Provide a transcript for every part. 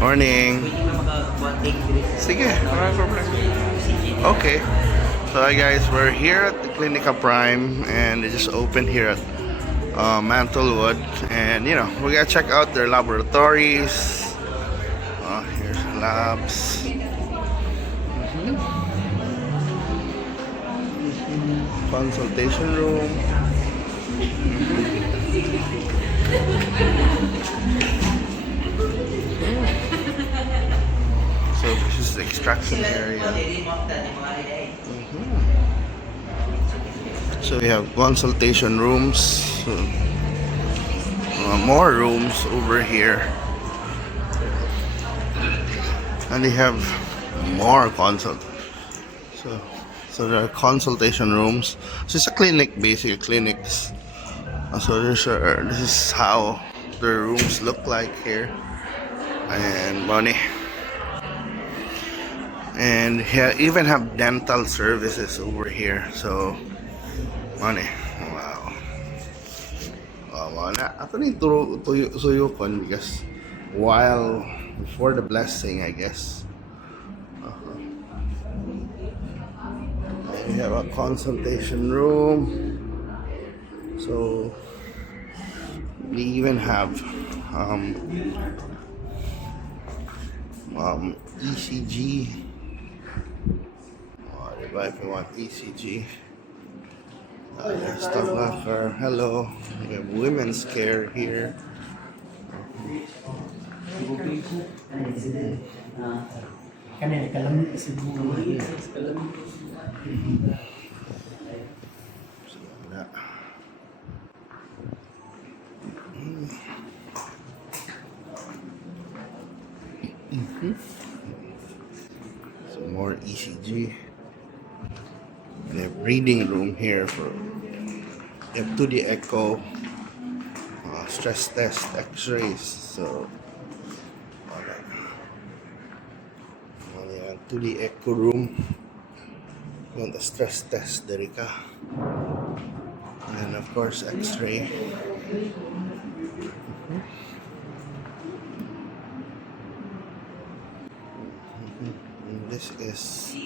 Morning. Sige, maraming problem. Okay. So hi guys, we're here at the Clinica Prime and they just opened here at Mantlewood, and you know, we're gonna check out their laboratories. Here's the labs. Consultation room. So this is the extraction area. So we have consultation rooms, more rooms over here, and they have more So there are consultation rooms. So it's a clinic, basically clinics. So this is how the rooms look like here, and money. And even have dental services over here. So money. Wow. Wala. Ato ni tuyukon because while before the blessing, I guess. We have a consultation room. So we even have ECG. If you want ECG. Stock locker. Hello. We have women's care here. So more ECG. And a reading room here for 2D echo, stress test, X-rays. So 2D echo room. Yung the stress test, Derika. And then of course X-ray. And this is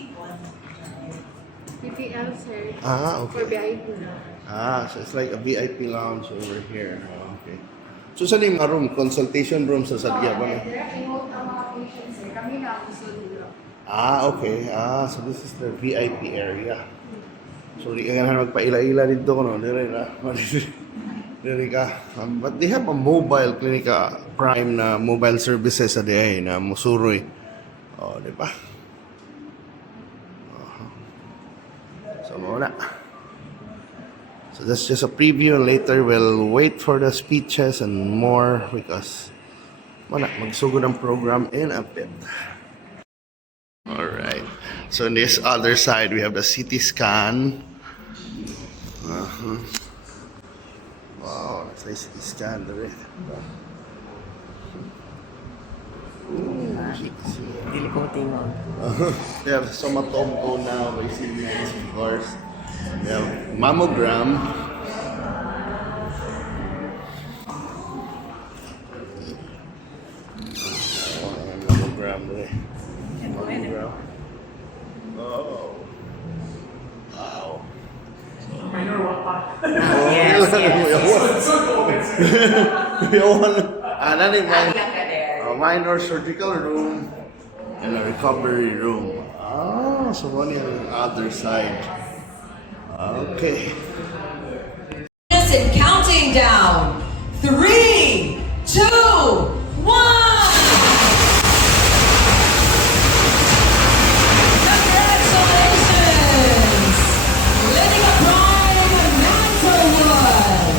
PPL, sir. okay. For VIP. So it's like a VIP lounge over here. Okay. So saan yung mga room? Consultation room sa Sadya ba? I-hold ang mga patients, sir. Kami na ang susunod. Okay. So this is the VIP area. So di ka nga magpaila-ila dito ko, no? Diri ka. But they have a mobile Clinica Prime na mobile services sa diay na musuroy. Di ba? So muna. So that's just a preview. Later we'll wait for the speeches and more because magsugod ang program in a bit. Alright. So on this other side we have the CT scan. Wow, that's a CT scan there. We have somatome now, we see meds, of course. We have mammogram. Mammogram there. Mammogram. Oh. Wow. Minor wapa. Yes. Minor surgical room and a recovery room. So one on the other side. Okay. And counting down. 3, 2, 1. Congratulations! Clinica Prime Mantlewood.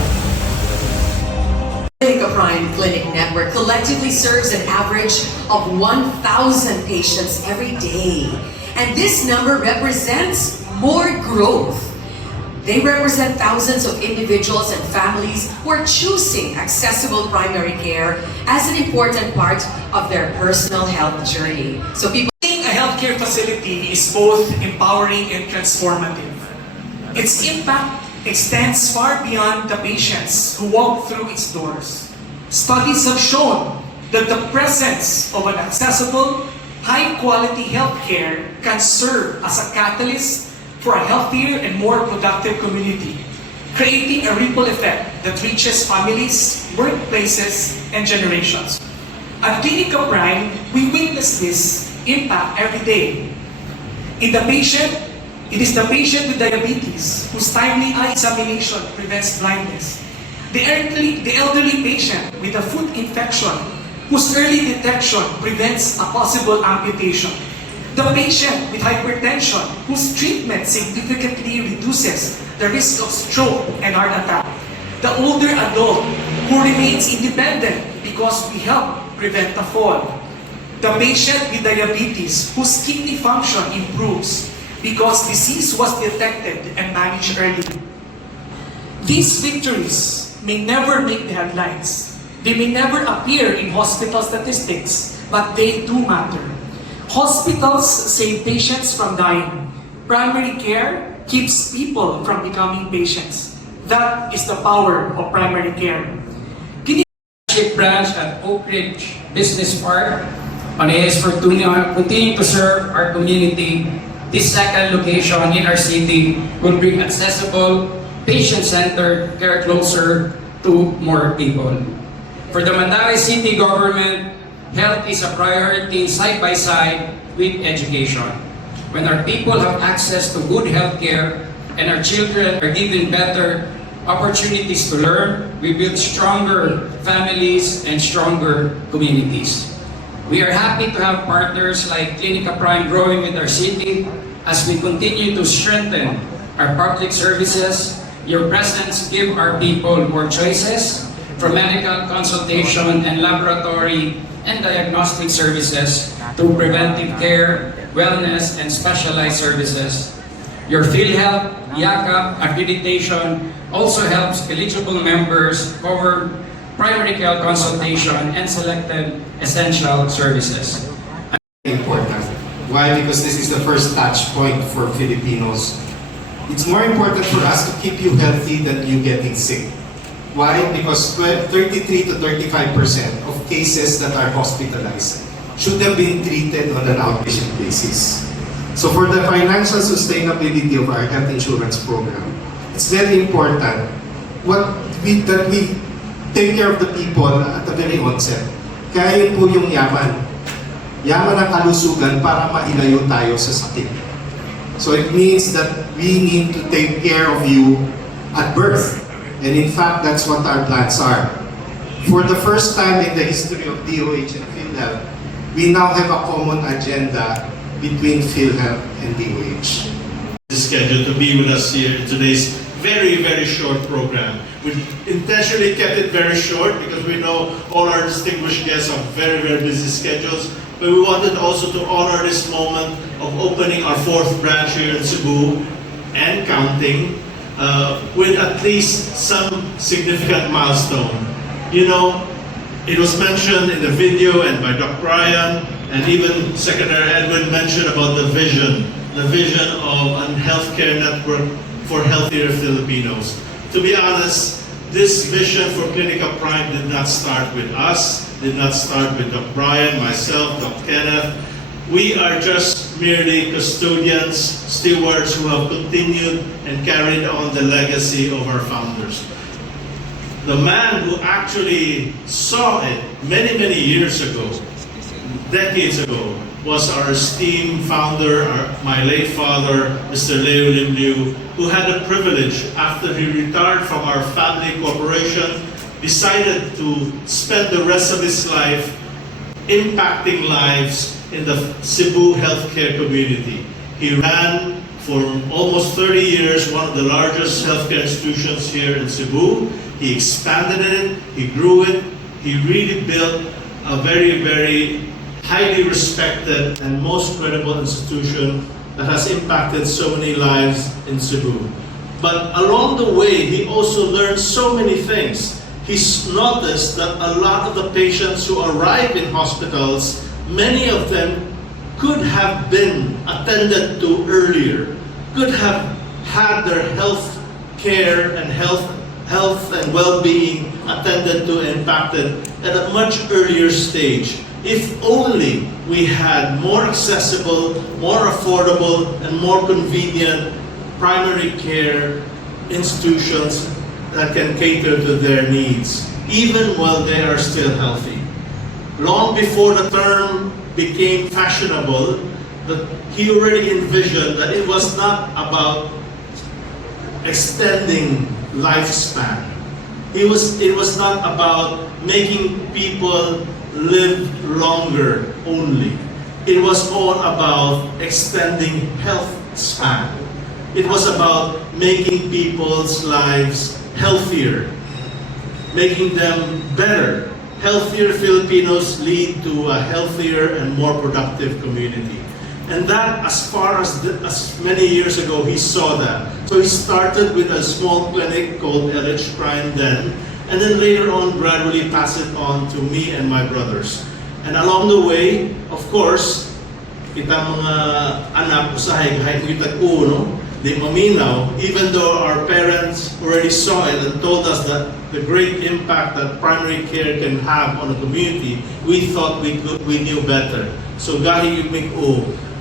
Clinica Prime Clinic Network collectively serves an average of 1,000 patients every day. And this number represents more growth. They represent thousands of individuals and families who are choosing accessible primary care as an important part of their personal health journey. So people A healthcare facility is both empowering and transformative. Its impact extends far beyond the patients who walk through its doors. Studies have shown that the presence of an accessible, high-quality healthcare can serve as a catalyst for a healthier and more productive community, creating a ripple effect that reaches families, workplaces, and generations. At Clinica Prime, we witness this impact every day. It is the patient with diabetes whose timely eye examination prevents blindness. The elderly patient with a foot infection whose early detection prevents a possible amputation. The patient with hypertension whose treatment significantly reduces the risk of stroke and heart attack. The older adult who remains independent because we help prevent a fall. The patient with diabetes whose kidney function improves because disease was detected and managed early. These victories may never make the headlines. They may never appear in hospital statistics, but they do matter. Hospitals save patients from dying. Primary care keeps people from becoming patients. That is the power of primary care. Branch at Oak Ridge Business Park on AS Fortuna continue to serve our community. This second location in our city will bring accessible, patient-centered care closer to more people. For the Mandaue City government, health is a priority side by side with education. When our people have access to good health care and our children are given better opportunities to learn, we build stronger families and stronger communities. We are happy to have partners like Clinica Prime growing with our city as we continue to strengthen our public services. Your presence gives our people more choices, from medical consultation and laboratory and diagnostic services to preventive care, wellness, and specialized services. Your PhilHealth, YACAP accreditation also helps eligible members cover primary care consultation and selected essential services. Important. Why? Because this is the first touch point for Filipinos. It's more important for us to keep you healthy than you getting sick. Why? Because 33 to 35% of cases that are hospitalized should have been treated on an outpatient basis. So for the financial sustainability of our health insurance program, it's very important that we take care of the people at the very onset. Kaya yun po yung yaman. Yaman ang kalusugan para mailayo tayo sa sakit. So it means that we need to take care of you at birth. And in fact, that's what our plans are. For the first time in the history of DOH and PhilHealth, we now have a common agenda between PhilHealth and DOH. Scheduled to be with us here in today's very, very short program. We intentionally kept it very short because we know all our distinguished guests have very, very busy schedules. But we wanted also to honor this moment of opening our 4th branch here in Cebu and counting with at least some significant milestone. You know, it was mentioned in the video and by Dr. Brian and even Secretary Edwin mentioned about the vision of a healthcare network for healthier Filipinos. To be honest, this vision for Clinica Prime did not start with us, did not start with Dr. Brian, myself, Dr. Kenneth. We are just merely custodians, stewards who have continued and carried on the legacy of our founders. The man who actually saw it many, many years ago, decades ago, was our esteemed founder, my late father, Mr. Leo Lim Liu, who had the privilege, after he retired from our family corporation, decided to spend the rest of his life impacting lives in the Cebu healthcare community. He ran for almost 30 years one of the largest healthcare institutions here in Cebu. He expanded it, he grew it, he really built a very, very highly respected and most credible institution that has impacted so many lives in Cebu. But along the way, he also learned so many things. He's noticed that a lot of the patients who arrive in hospitals, many of them could have been attended to earlier, could have had their health care and health and well-being attended to and impacted at a much earlier stage. If only we had more accessible, more affordable, and more convenient primary care institutions that can cater to their needs, even while they are still healthy. Long before the term became fashionable, he already envisioned that it was not about extending lifespan. It was not about making people live longer only. It was all about extending health span. It was about making people's lives healthier, making them better. Healthier Filipinos lead to a healthier and more productive community. And that, as far as many years ago, he saw that. So he started with a small clinic called LH Prime then, and then later on gradually passed it on to me and my brothers. And along the way, of course, kita mga anak usahay kahit kitag uno, di maminaw, even though our parents already saw it and told us that the great impact that primary care can have on a community, we thought we knew better. So gahi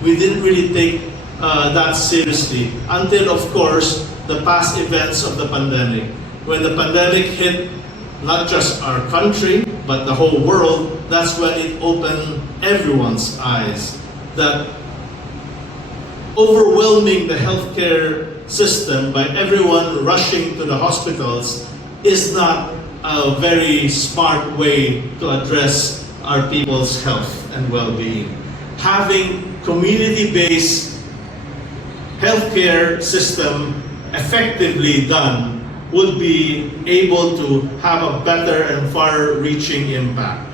we didn't really take that seriously until, of course, the past events of the pandemic. When the pandemic hit not just our country, but the whole world, that's when it opened everyone's eyes that overwhelming the healthcare system by everyone rushing to the hospitals is not a very smart way to address our people's health and well-being. Having community-based healthcare system effectively done would be able to have a better and far-reaching impact.